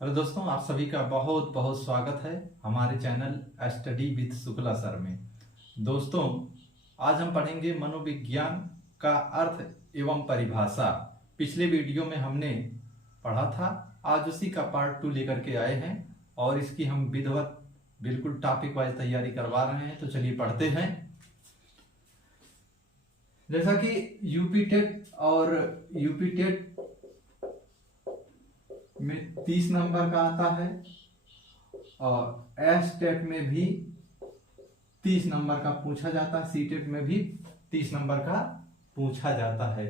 Hello दोस्तों, आप सभी का बहुत बहुत स्वागत है हमारे channel study with Shukla sir में। दोस्तों, आज हम पढ़ेंगे मनोविज्ञान का अर्थ एवं परिभाषा। पिछले वीडियो में हमने पढ़ा था, आज उसी का पार्ट 2 लेकर के आए हैं और इसकी हम विधिवत बिल्कुल टॉपिक वाइज तैयारी करवा रहे हैं। तो चलिए पढ़ते हैं। जैसा कि यूपी टेट और यूपी टेट में 30 नंबर का आता है और एस टेट में भी 30 नंबर का पूछा जाता है, सी टेट में भी 30 नंबर का पूछा जाता है।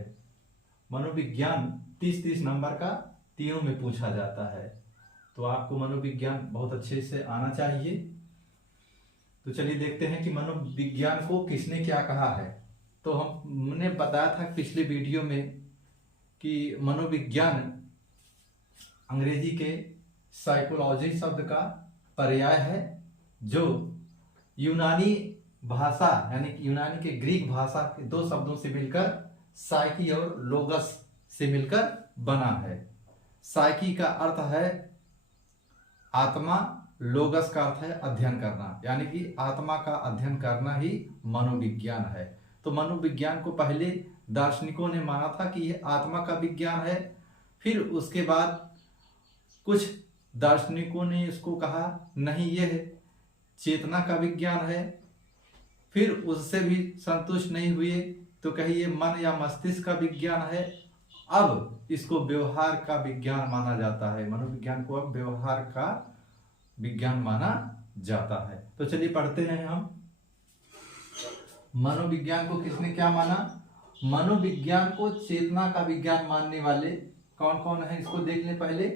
मनोविज्ञान 30-30 नंबर का तीनों में पूछा जाता है। तो आपको मनोविज्ञान बहुत अच्छे से आना चाहिए। तो चलिए देखते हैं कि मनोविज्ञान को किसने क्या कहा है। तो हमने बताया था पिछले वीडियो में कि मनोविज्ञान अंग्रेजी के साइकोलॉजी शब्द का पर्याय है, जो यूनानी भाषा यानी कि यूनानी के ग्रीक भाषा के दो शब्दों से मिलकर साइकी और लोगस से मिलकर बना है। साइकी का अर्थ है आत्मा, लोगस का अर्थ है अध्ययन करना, यानी कि आत्मा का अध्ययन करना ही मनोविज्ञान है। तो मनोविज्ञान को पहले दार्शनिकों ने माना था कि यह आत्मा का विज्ञान है। फिर उसके बाद कुछ दार्शनिकों ने इसको कहा नहीं, यह चेतना का विज्ञान है। फिर उससे भी संतुष्ट नहीं हुए तो कहिए मन या मस्तिष्क का विज्ञान है। अब इसको व्यवहार का विज्ञान माना जाता है। मनोविज्ञान को अब व्यवहार का विज्ञान माना जाता है। तो चलिए पढ़ते हैं हम। मनोविज्ञान को किसने क्या माना? मनोविज्ञान को चेतना का विज्ञान मानने वाले कौन कौन है, इसको देख लें पहले।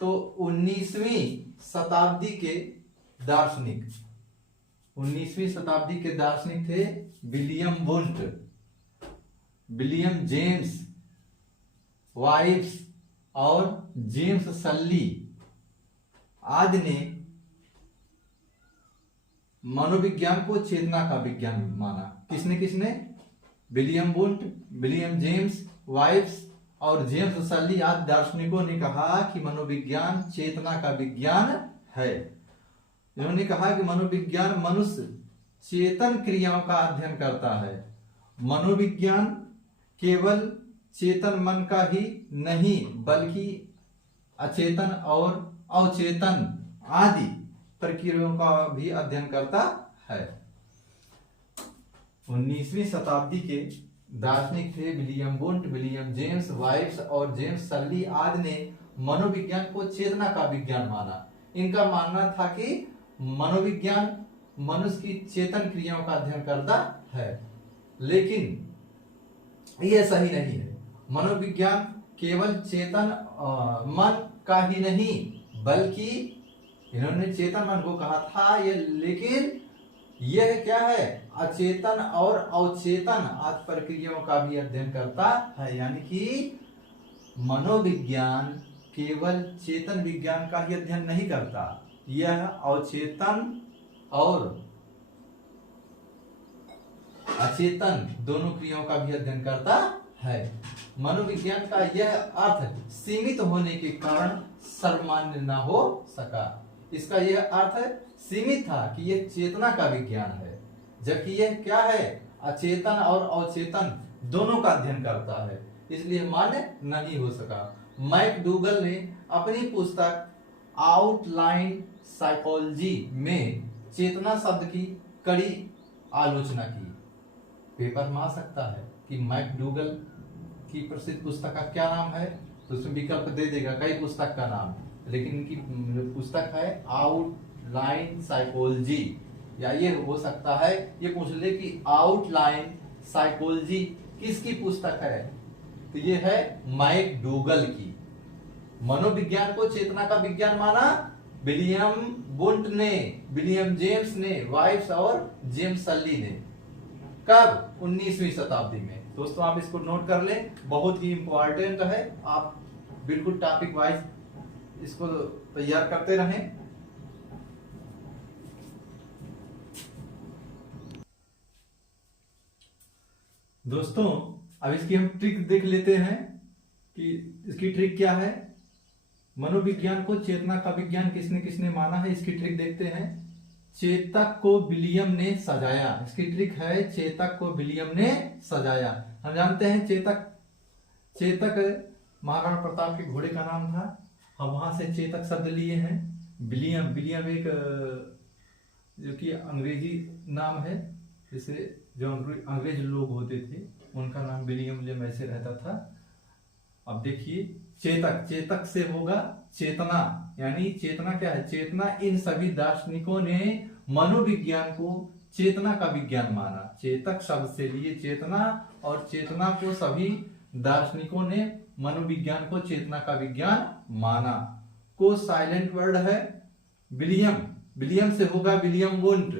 तो 19वीं शताब्दी के दार्शनिक 19वीं शताब्दी के दार्शनिक थे William Wundt, William James vibes और जेम्स सल्ली आदि ने मनोविज्ञान को चेतना का विज्ञान माना। किसने किसने? William Wundt, William James vibes और जेम्स सल्ली आदि दार्शनिकों ने कहा कि मनोविज्ञान चेतना का विज्ञान है। इन्होंने कहा कि मनोविज्ञान मनुष्य चेतन क्रियाओं का अध्ययन करता है। मनोविज्ञान केवल चेतन मन का ही नहीं बल्कि अचेतन और अवचेतन आदि प्रक्रियाओं का भी अध्ययन करता है। 19वीं शताब्दी के दार्शनिक थे William Wundt, William James vibes और जेम्स सल्ली आदि ने मनोविज्ञान को चेतना का विज्ञान माना। इनका मानना था कि मनोविज्ञान मनुष्य की चेतन क्रियाओं का अध्ययन करता है, लेकिन यह सही नहीं है। मनोविज्ञान केवल चेतन मन का ही नहीं बल्कि इन्होंने चेतन मन को कहा था, लेकिन यह क्या है? अचेतन और अवचेतन आदि प्रक्रियाओं का भी अध्ययन करता है। यानी कि मनोविज्ञान केवल चेतन विज्ञान का ही अध्ययन नहीं करता, यह अवचेतन और अचेतन दोनों क्रियाओं का भी अध्ययन करता है। मनोविज्ञान का यह अर्थ सीमित होने के कारण सर्वमान्य न हो सका। इसका यह अर्थ सीमित था कि यह चेतना का विज्ञान है, जबकि यह क्या है? अचेतन और अवचेतन दोनों का अध्ययन करता है, इसलिए मान्य नहीं हो सका। मैकडूगल ने अपनी पुस्तक आउटलाइन साइकोलॉजी में चेतना शब्द की कड़ी आलोचना की। पेपर में आ सकता है कि मैकडूगल की प्रसिद्ध पुस्तक का क्या नाम है, तो उसमें विकल्प दे देगा कई पुस्तक का नाम, लेकिन इनकी पुस्तक है आउटलाइन साइकोलॉजी। या ये हो सकता है ये पूछ ले कि आउटलाइन साइकोलॉजी किसकी पुस्तक है, तो ये है मैकडूगल की। मनोविज्ञान को चेतना का विज्ञान माना विलियम वुंट ने, विलियम जेम्स ने, वाइब्स और जेम्स सल्ली ने। कब? 19वीं शताब्दी में। दोस्तों आप इसको नोट कर लें, बहुत ही इंपॉर्टेंट है। आप बिल्कुल टॉपिक वाइज इसको तैयार करते रहें। दोस्तों अब इसकी हम ट्रिक देख लेते हैं कि इसकी ट्रिक क्या है। मनोविज्ञान को चेतना का विज्ञान किसने किसने माना है, इसकी ट्रिक देखते हैं। चेतक को विलियम ने सजाया, इसकी ट्रिक है चेतक को विलियम ने सजाया। हम जानते हैं चेतक महाराणा प्रताप के घोड़े का नाम था, हम वहां से चेतक शब्द लिए हैं। विलियम एक जो कि अंग्रेजी नाम है, जैसे जो अंग्रेज लोग होते थे उनका नाम विलियम ऐसे रहता था। अब देखिए चेतक से होगा चेतना, यानी चेतना क्या है, चेतना। इन सभी दार्शनिकों ने मनोविज्ञान को चेतना का विज्ञान माना। चेतक शब्द से लिए चेतना, और चेतना को सभी दार्शनिकों ने मनोविज्ञान को चेतना का विज्ञान माना। को साइलेंट वर्ड है विलियम से होगा विलियम वुंट,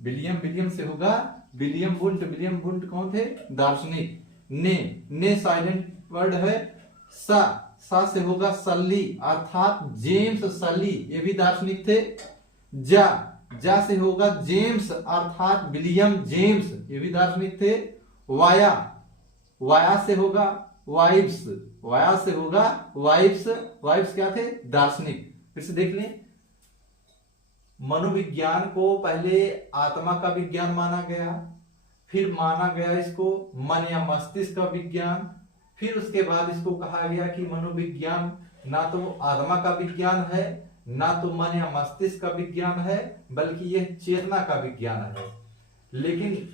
विलियम से होगा विलियम वुंट कौन थे, दार्शनिक। ने साइलेंट वर्ड है। सा से होगा सल्ली, अर्थात जेम्स सल्ली, ये भी दार्शनिक थे। जा से होगा जेम्स, अर्थात विलियम जेम्स, ये भी दार्शनिक थे। वाया से होगा वाइब्स, वाइब्स क्या थे, दार्शनिक। फिर से देख लें, मनोविज्ञान को पहले आत्मा का विज्ञान माना गया, फिर माना गया इसको मन या मस्तिष्क का विज्ञान, फिर उसके बाद इसको कहा गया कि मनोविज्ञान ना तो आत्मा का विज्ञान है, ना तो मन या मस्तिष्क का विज्ञान है, बल्कि यह चेतना का विज्ञान है। लेकिन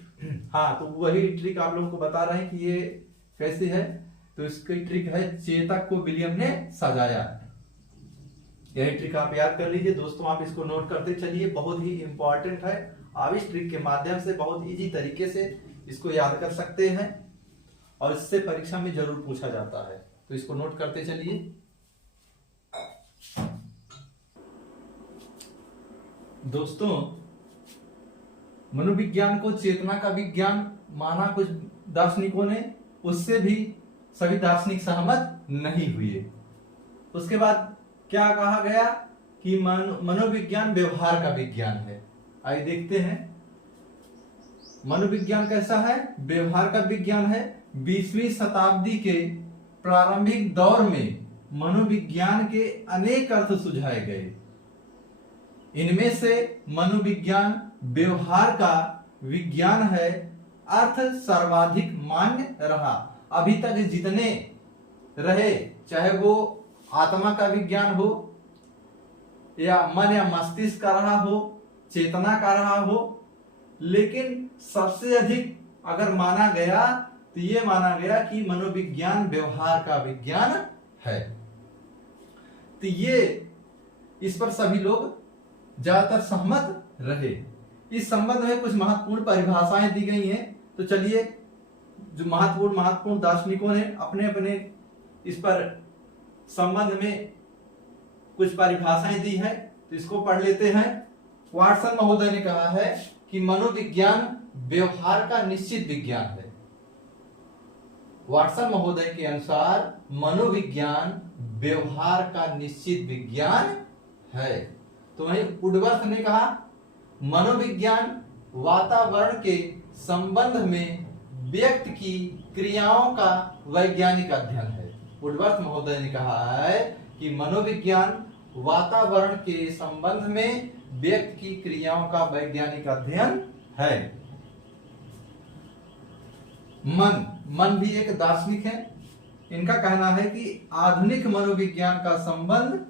हाँ, तो वही ट्रिक आप लोगों को बता रहे हैं कि ये कैसे है। तो इसकी ट्रिक है चेतक को विलियम ने सजाया। यही ट्रिक आप याद कर लीजिए दोस्तों, आप इसको नोट करते चलिए, बहुत ही इंपॉर्टेंट है। आप इस ट्रिक के माध्यम से बहुत इजी तरीके से इसको याद कर सकते हैं, और इससे परीक्षा में जरूर पूछा जाता है। तो इसको नोट करते चलिए। दोस्तों, मनोविज्ञान को चेतना का विज्ञान माना कुछ दार्शनिकों ने, उससे भी सभी दार्शनिक सहमत नहीं हुए। उसके बाद क्या कहा गया कि मनोविज्ञान व्यवहार का विज्ञान है। आइए देखते हैं मनोविज्ञान कैसा है, व्यवहार का विज्ञान है। 20वीं शताब्दी के प्रारंभिक दौर में मनोविज्ञान के अनेक अर्थ सुझाए गए। इनमें से मनोविज्ञान व्यवहार का विज्ञान है, अर्थ सर्वाधिक मान्य रहा। अभी तक जितने रहे, चाहे वो आत्मा का विज्ञान हो, या मन या मस्तिष्क का रहा हो, चेतना का रहा हो, लेकिन सबसे अधिक अगर माना गया तो ये माना गया कि मनोविज्ञान व्यवहार का विज्ञान है। तो ये इस पर सभी लोग ज्यादातर सहमत रहे। इस संबंध में कुछ महत्वपूर्ण परिभाषाएं दी गई हैं। तो चलिए, जो महत्वपूर्ण दार्शनिकों ने अपने अपने इस पर संबंध में कुछ परिभाषाएं दी है, तो इसको पढ़ लेते हैं। वाटसन महोदय ने कहा है कि मनोविज्ञान व्यवहार का निश्चित विज्ञान है। वाटसन महोदय के अनुसार मनोविज्ञान व्यवहार का निश्चित विज्ञान है। तो वहीं वुडवर्थ ने कहा मनोविज्ञान वातावरण के संबंध में व्यक्ति की क्रियाओं का वैज्ञानिक अध्ययन है। वुडवर्थ महोदय ने कहा है कि मनोविज्ञान वातावरण के संबंध में व्यक्ति की क्रियाओं का वैज्ञानिक अध्ययन है। मन भी एक दार्शनिक है। इनका कहना है कि आधुनिक मनोविज्ञान का संबंध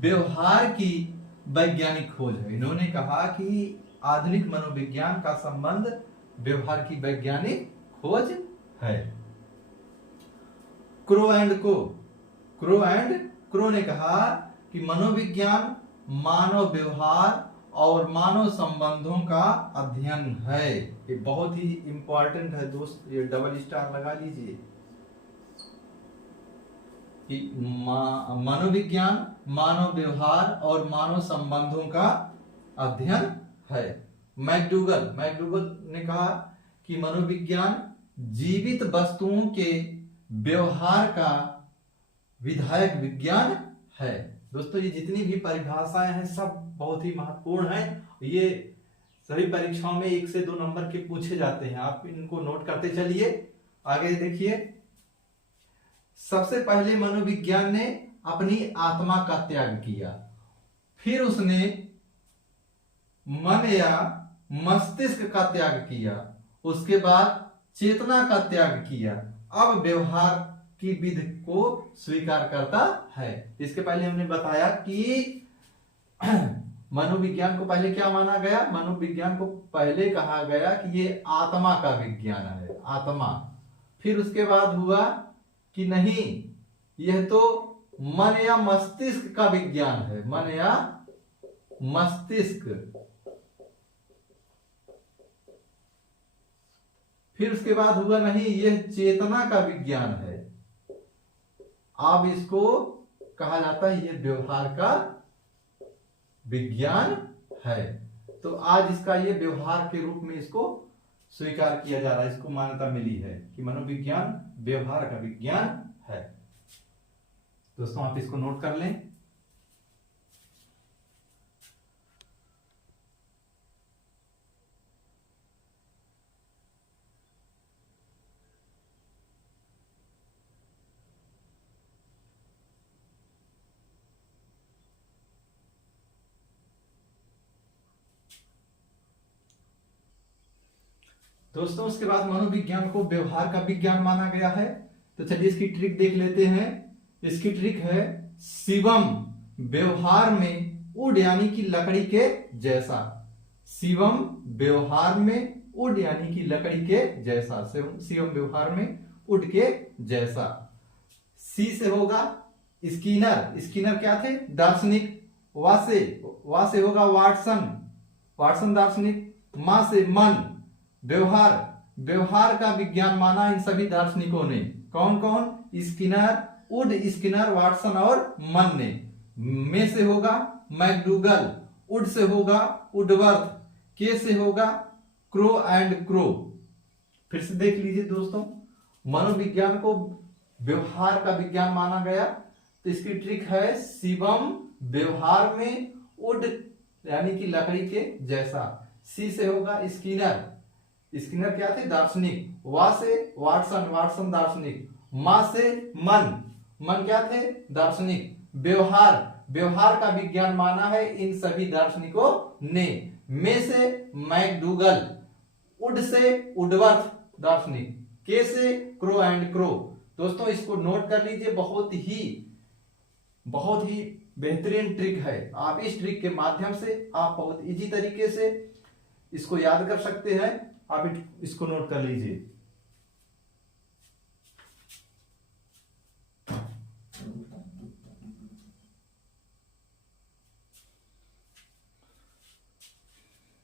व्यवहार की वैज्ञानिक खोज है। इन्होंने कहा कि आधुनिक मनोविज्ञान का संबंध व्यवहार की वैज्ञानिक खोज है। क्रो ने कहा कि मनोविज्ञान मानव व्यवहार और मानव संबंधों का अध्ययन है। ये बहुत ही इंपॉर्टेंट है दोस्त, ये डबल स्टार लगा लीजिए कि मनोविज्ञान मानव व्यवहार और मानव संबंधों का अध्ययन है। मैकडूगल ने कहा कि मनोविज्ञान जीवित वस्तुओं के व्यवहार का विधायक विज्ञान है। दोस्तों, ये जितनी भी परिभाषाएं हैं सब बहुत ही महत्वपूर्ण हैं। ये सभी परीक्षाओं में 1 से 2 नंबर के पूछे जाते हैं। आप इनको नोट करते चलिए। आगे देखिए, सबसे पहले मनोविज्ञान ने अपनी आत्मा का त्याग किया, फिर उसने मन या मस्तिष्क का त्याग किया, उसके बाद चेतना का त्याग किया, अब व्यवहार की विधि को स्वीकार करता है। इसके पहले हमने बताया कि मनोविज्ञान को पहले क्या माना गया, मनोविज्ञान को पहले कहा गया कि ये आत्मा का विज्ञान है, आत्मा। फिर उसके बाद हुआ कि नहीं, यह तो मन या मस्तिष्क का विज्ञान है, मन या मस्तिष्क। फिर उसके बाद हुआ नहीं, यह चेतना का विज्ञान है, अब इसको कहा जाता है यह व्यवहार का विज्ञान है। तो आज इसका ये व्यवहार के रूप में इसको स्वीकार किया जा रहा है, इसको मान्यता मिली है कि मनोविज्ञान व्यवहार का विज्ञान है। दोस्तों आप इसको नोट कर लें। दोस्तों उसके बाद मनोविज्ञान को व्यवहार का विज्ञान माना गया है। तो चलिए इसकी ट्रिक देख लेते हैं। इसकी ट्रिक है शिवम व्यवहार में उड यानी कि लकड़ी के जैसा। शिवम व्यवहार में उड यानी कि लकड़ी के जैसा, शिवम व्यवहार में उड के जैसा। सी से होगा स्किनर, स्किनर क्या थे, दार्शनिक। वा से होगा वाटसन, वाटसन दार्शनिक। मां से मन, व्यवहार, व्यवहार का विज्ञान माना इन सभी दार्शनिकों ने। कौन कौन, स्किनर, उड, स्किनर, वाटसन और मन ने। में से होगा मैकडूगल, उड से होगा वुडवर्थ, के से होगा क्रो एंड क्रो। फिर से देख लीजिए दोस्तों, मनोविज्ञान को व्यवहार का विज्ञान माना गया, तो इसकी ट्रिक है शिवम व्यवहार में उड यानी कि लकड़ी के जैसा। सी से होगा स्किनर, स्किनर क्या थे, दार्शनिक। वा से वाटसन, वाटसन दार्शनिक। मां से मन, मन क्या थे, दार्शनिक। व्यवहार, व्यवहार का विज्ञान माना है इन सभी दार्शनिकों ने। में से मैकडूगल, उड से वुडवर्थ दार्शनिक, के से क्रो एंड क्रो। दोस्तों इसको नोट कर लीजिए, बहुत ही बेहतरीन ट्रिक है। आप इस ट्रिक के माध्यम से आप बहुत इजी तरीके से इसको याद कर सकते हैं। आप इसको नोट कर लीजिए।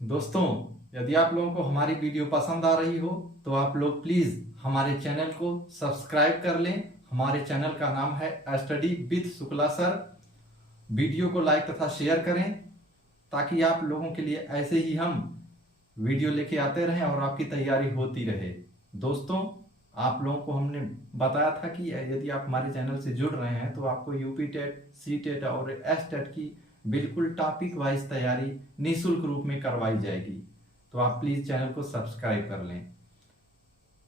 दोस्तों यदि आप लोगों को हमारी वीडियो पसंद आ रही हो तो आप लोग प्लीज हमारे चैनल को सब्सक्राइब कर लें। हमारे चैनल का नाम है study with Shukla sir. Video को लाइक तथा शेयर करें ताकि आप लोगों के लिए ऐसे ही हम वीडियो लेके आते रहें और आपकी तैयारी होती रहे। दोस्तों आप लोगों को हमने बताया था कि यदि आप हमारे चैनल से जुड़ रहे हैं तो आपको यूपी टेट, सी टेट और एस टेट की बिल्कुल टॉपिक वाइज तैयारी निःशुल्क रूप में करवाई जाएगी। तो आप प्लीज चैनल को सब्सक्राइब कर लें।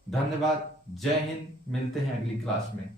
धन्यवाद, जय हिंद, मिलते हैं अगली क्लास में।